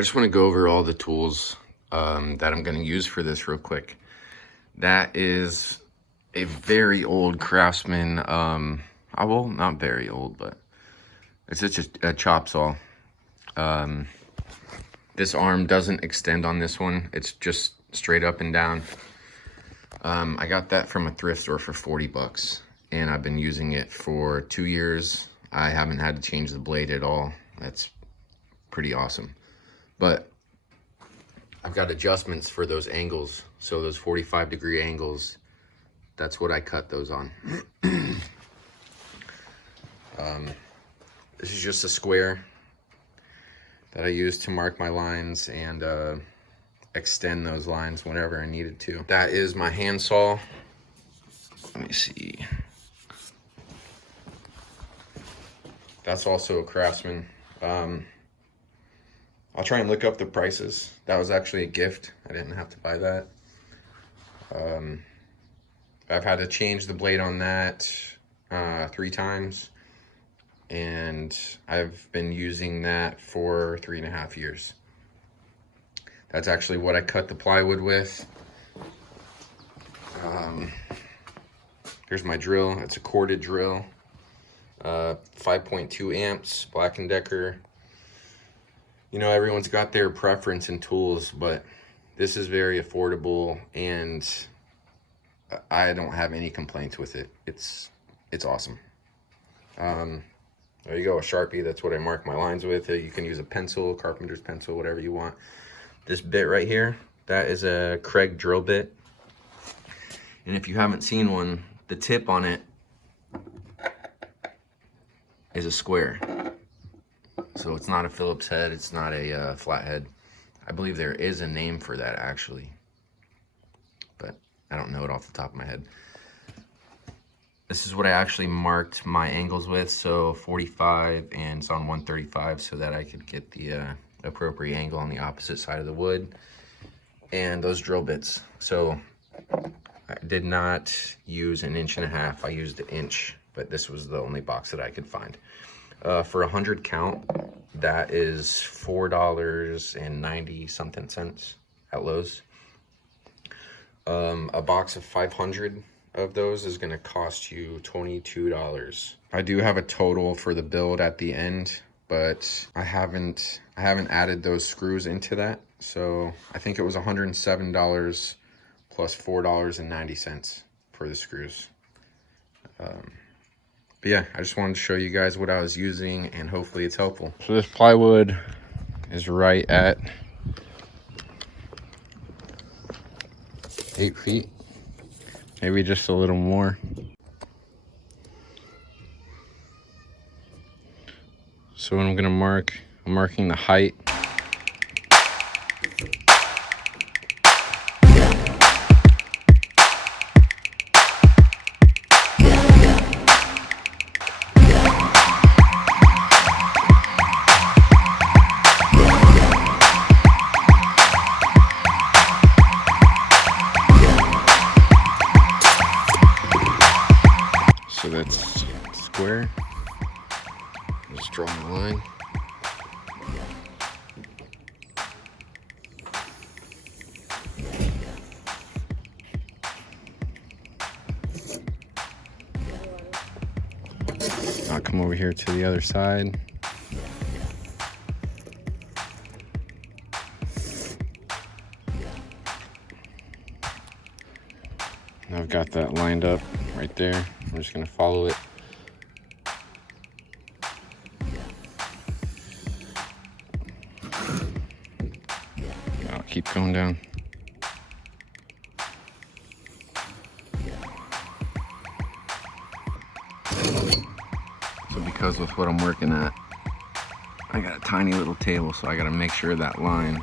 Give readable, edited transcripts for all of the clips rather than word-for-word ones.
I just want to go over all the tools that I'm going to use for this real quick. That is a very old Craftsman, well, not very old, but it's just a chop saw. This arm doesn't extend on this one. It's just straight up and down. I got that from a thrift store for 40 bucks, and I've been using it for 2 years. I haven't had to change the blade at all. That's pretty awesome. But I've got adjustments for those angles. So those 45-degree angles, that's what I cut those on. This is just a square that I use to mark my lines and extend those lines whenever I needed to. That is my handsaw. Let me see. That's also a Craftsman. I'll try and look up the prices. That was actually a gift. I didn't have to buy that. I've had to change the blade on that 3 times. And I've been using that for 3.5 years. That's actually what I cut the plywood with. Here's my drill. It's a corded drill. 5.2 amps, Black & Decker. You know, everyone's got their preference in tools, but this is very affordable, and I don't have any complaints with it. It's awesome. There you go, a Sharpie. That's what I mark my lines with. You can use a pencil, carpenter's pencil, whatever you want. This bit right here, that is a Craig drill bit. And if you haven't seen one, the tip on it is a square. So it's not a Phillips head, it's not a flat head. I believe there is a name for that actually, but I don't know it off the top of my head. This is what I actually marked my angles with, so 45, and it's on 135 so that I could get the appropriate angle on the opposite side of the wood. And those drill bits. So I did not use 1.5 inches, I used 1 inch, but this was the only box that I could find. For 100 count, that is $4.90 something at Lowe's. A box of 500 of those is going to cost you $22. I do have a total for the build at the end, but I haven't added those screws into that. So I think it was $107 plus $4.90 for the screws. But yeah, I just wanted to show you guys what I was using, and hopefully it's helpful. So this plywood is right at 8 feet. Maybe just a little more. So what I'm gonna mark, I'm marking the height. So that's square. Just draw my line. I'll come over here to the other side. I've got that lined up right there. I'm just gonna follow it. I'll keep going down. So because with what I'm working at, I got a tiny little table, so I gotta make sure that line,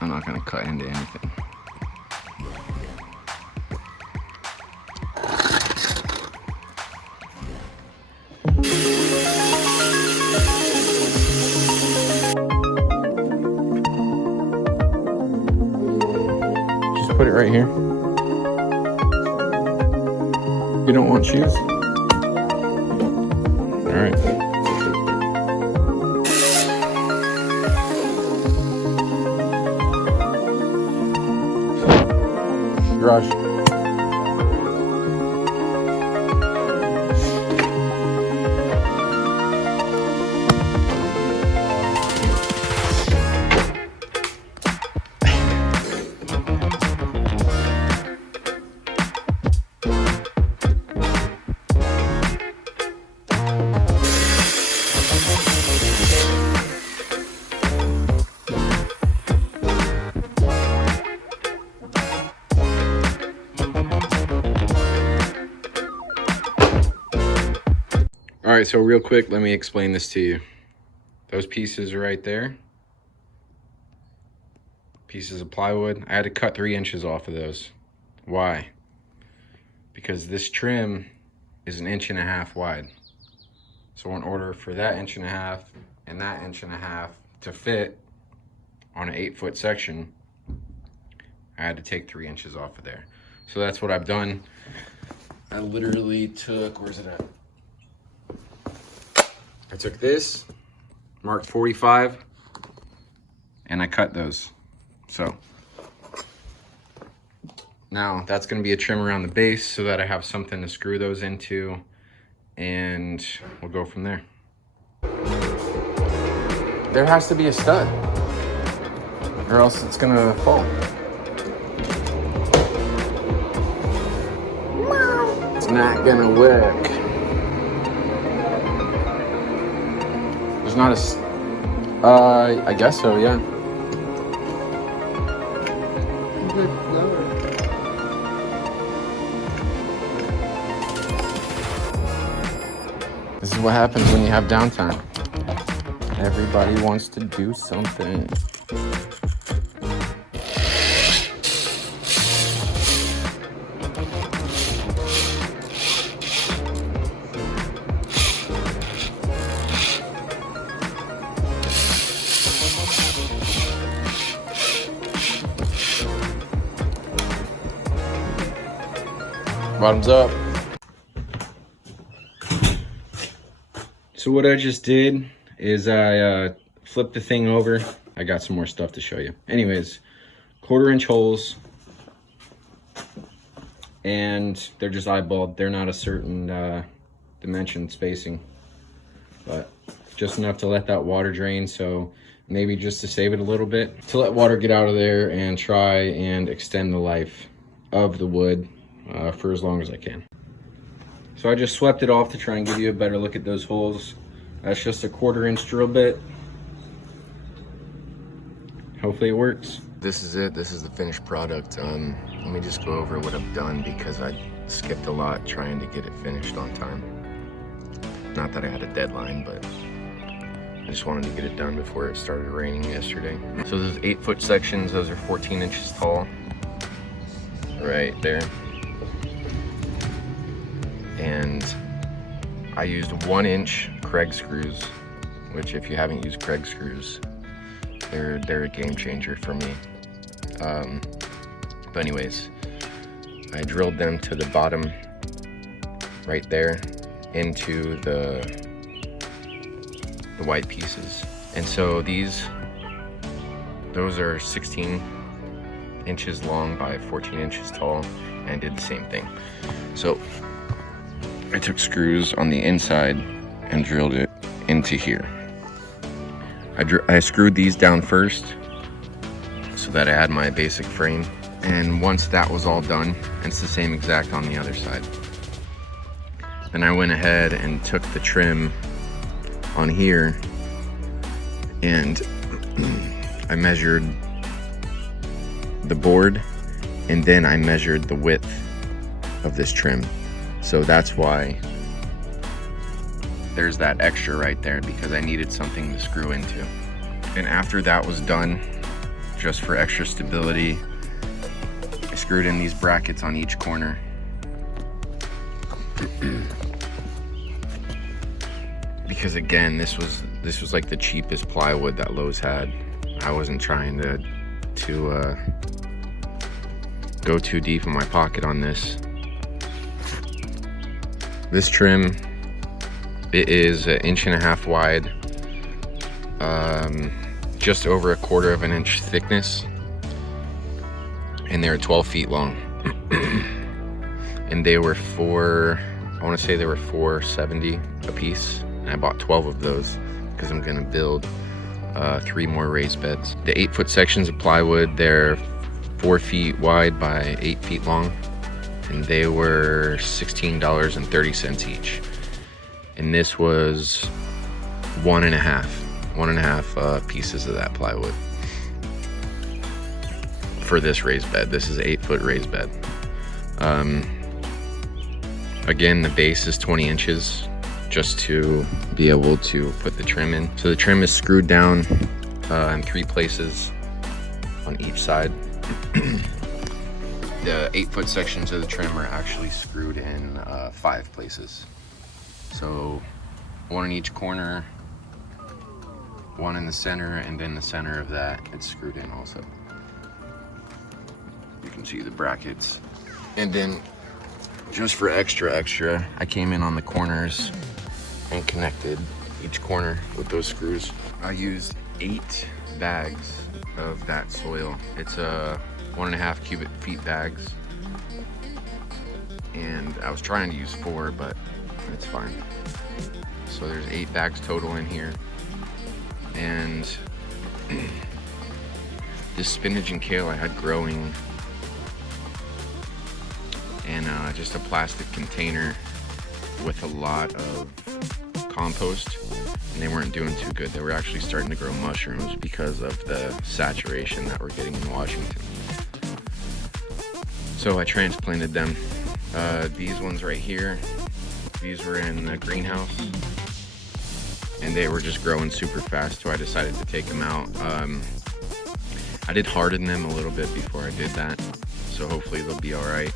I'm not gonna cut into anything. Put it right here. You don't want shoes? All right. brush. All right, so real quick, let me explain this to you. Those pieces right there, pieces of plywood, I had to cut 3 inches off of those. Why? Because this trim is 1.5 inches wide. So in order for that 1.5 inches and that 1.5 inches to fit on an 8-foot section, I had to take 3 inches off of there. So that's what I've done. I literally took, where's it at? I took this, marked 45, and I cut those. So now that's gonna be a trim around the base so that I have something to screw those into, and we'll go from there. There has to be a stud, or else it's gonna fall. It's not gonna work. There's not a, I guess so, yeah. This is what happens when you have downtime. Everybody wants to do something. Bottoms up. So what I just did is I flipped the thing over. I got some more stuff to show you. Anyways, 1/4 inch holes, and they're just eyeballed. They're not a certain dimension spacing, but just enough to let that water drain. So maybe just to save it a little bit, to let water get out of there and try and extend the life of the wood for as long as I can. So I just swept it off to try and give you a better look at those holes. That's just a 1/4 inch drill bit. Hopefully it works. This is it. This is the finished product. Let me just go over what I've done because I skipped a lot trying to get it finished on time. Not that I had a deadline, but I just wanted to get it done before it started raining yesterday. So those 8-foot sections, those are 14 inches tall. Right there. And I used 1-inch Craig screws, which if you haven't used Craig screws, they're a game changer for me. But anyways, I drilled them to the bottom right there into the white pieces. And so those are 16 inches long by 14 inches tall, and did the same thing. So I took screws on the inside and drilled it into here. I screwed these down first so that I had my basic frame. And once that was all done, it's the same exact on the other side. Then I went ahead and took the trim on here and I measured the board, and then I measured the width of this trim. So that's why there's that extra right there, because I needed something to screw into. And after that was done, just for extra stability, I screwed in these brackets on each corner. Because again, this was like the cheapest plywood that Lowe's had. I wasn't trying to go too deep in my pocket on this. This trim, it is 1.5 inches wide, just over 1/4 of an inch thickness, and they're 12 feet long. And they were I want to say they were $4.70 a piece. And I bought 12 of those because I'm gonna build 3 more raised beds. The 8-foot sections of plywood, they're 4 feet wide by 8 feet long, and they were $16.30 each. And this was one and a half pieces of that plywood for this raised bed. This is an 8-foot raised bed. Again, the base is 20 inches just to be able to put the trim in. So the trim is screwed down in 3 places on each side. The 8-foot sections of the trim are actually screwed in 5 places. So 1 in each corner, 1 in the center, and in the center of that, it's screwed in also. You can see the brackets. And then just for extra, I came in on the corners and connected each corner with those screws. I used 8 bags of that soil. It's a 1.5 cubic feet bags. And I was trying to use 4, but it's fine. So there's 8 bags total in here. And this spinach and kale I had growing in just a plastic container with a lot of compost, and they weren't doing too good. They were actually starting to grow mushrooms because of the saturation that we're getting in Washington. So I transplanted them. These ones right here, these were in the greenhouse, and they were just growing super fast, so I decided to take them out. I did harden them a little bit before I did that, so hopefully they'll be all right.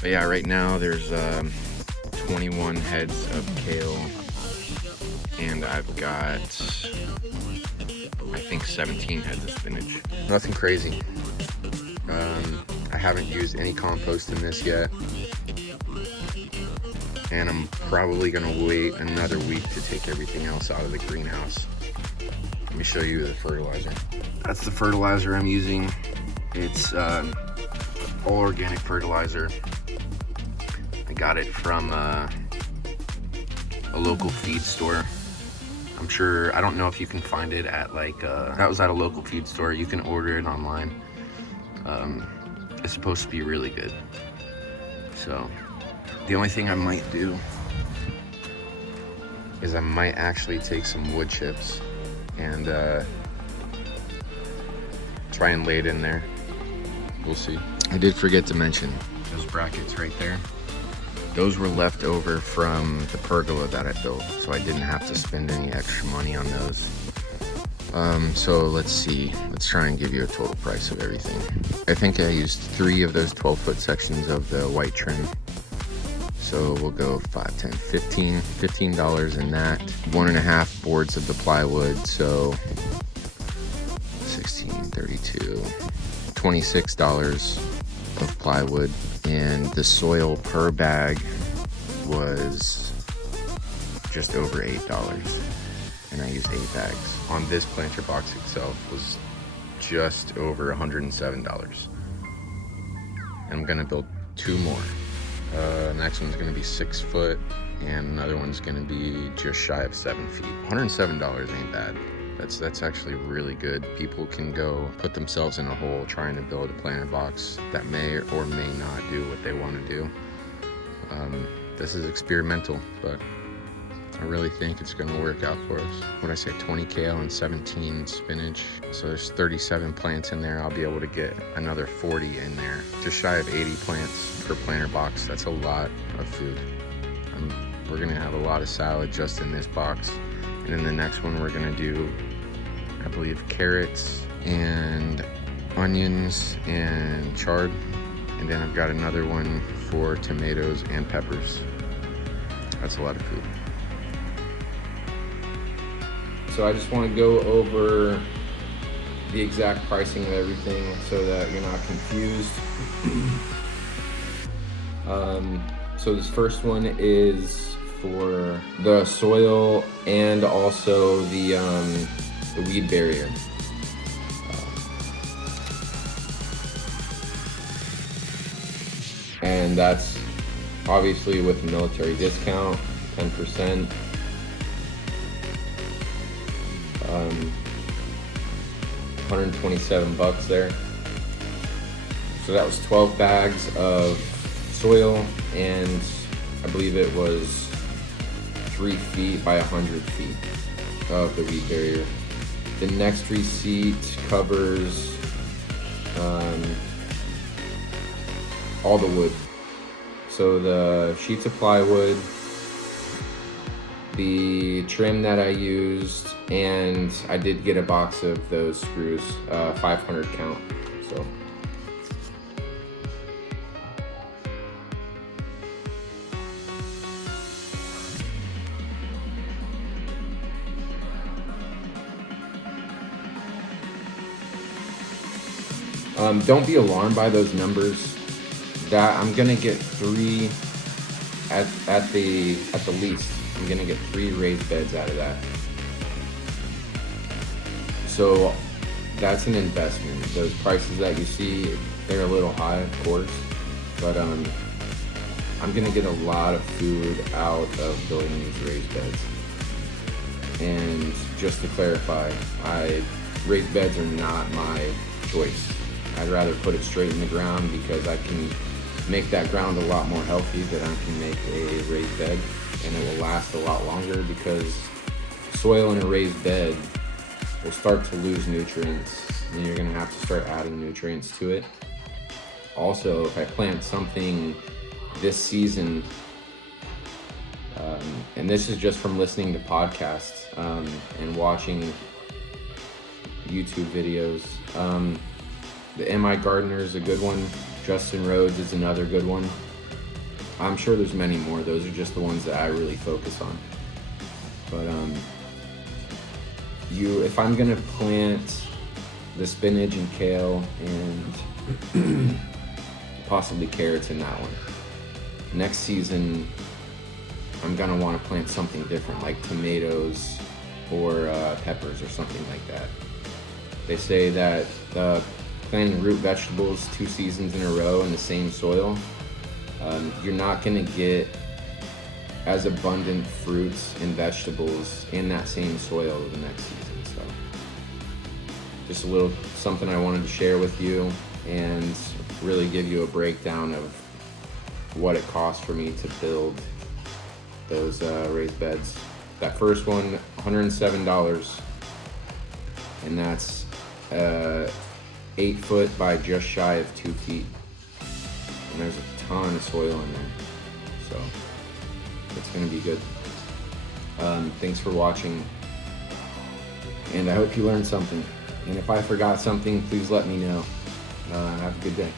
But yeah, right now there's 21 heads of kale, and I've got, I think, 17 heads of spinach. Nothing crazy. I haven't used any compost in this yet, and I'm probably gonna wait another week to take everything else out of the greenhouse. Let me show you the fertilizer. That's the fertilizer I'm using. It's all organic fertilizer. I got it from a local feed store. I'm sure, I don't know if you can find it at that was at a local feed store. You can order it online. It's supposed to be really good. So the only thing I might do is I might actually take some wood chips and try and lay it in there. We'll see. I did forget to mention those brackets right there. Those were left over from the pergola that I built, so I didn't have to spend any extra money on those. So let's see, let's try and give you a total price of everything. I think I used 3 of those 12-foot sections of the white trim. So we'll go 5, 10, 15, $15 in that. 1.5 boards of the plywood, so 16, 32, $26 of plywood. And the soil per bag was just over $8. And I used 8 bags. On this planter box itself was just over $107. And I'm gonna build 2 more. Next one's gonna be 6 foot, and another one's gonna be just shy of 7 feet. $107 ain't bad. That's actually really good. People can go put themselves in a hole trying to build a planter box that may or may not do what they want to do. This is experimental, but I really think it's going to work out for us. What I say, 20 kale and 17 spinach. So there's 37 plants in there. I'll be able to get another 40 in there. Just shy of 80 plants per planter box. That's a lot of food. We're going to have a lot of salad just in this box. And then the next one we're going to do, I believe, carrots and onions and chard. And then I've got another one for tomatoes and peppers. That's a lot of food. So I just want to go over the exact pricing of everything so that you're not confused. So this first one is for the soil and also the weed barrier. And that's obviously with a military discount, 10%. 127 bucks there. So that was 12 bags of soil, and I believe it was 3 feet by 100 feet of the wheat barrier. The next receipt covers all the wood. So the sheets of plywood, the trim that I used, and I did get a box of those screws, 500 count. So don't be alarmed by those numbers. That I'm gonna get 3 at the least. I'm gonna get 3 raised beds out of that. So that's an investment. Those prices that you see, they're a little high, of course, but I'm gonna get a lot of food out of building these raised beds. And just to clarify, raised beds are not my choice. I'd rather put it straight in the ground because I can make that ground a lot more healthy than I can make a raised bed, and it will last a lot longer because soil in a raised bed will start to lose nutrients, and you're gonna have to start adding nutrients to it. Also, if I plant something this season, and this is just from listening to podcasts and watching YouTube videos, the MI Gardener is a good one. Justin Rhodes is another good one. I'm sure there's many more. Those are just the ones that I really focus on. But if I'm gonna plant the spinach and kale and possibly carrots in that one, next season I'm gonna want to plant something different, like tomatoes or peppers or something like that. They say that planting root vegetables 2 seasons in a row in the same soil, you're not going to get as abundant fruits and vegetables in that same soil the next season. So just a little something I wanted to share with you and really give you a breakdown of what it costs for me to build those raised beds. That first one, $107, and that's 8 foot by just shy of 2 feet, and there's a ton of soil in there, so it's going to be good. Thanks for watching, and I hope you learned something, and if I forgot something, please let me know. Have a good day.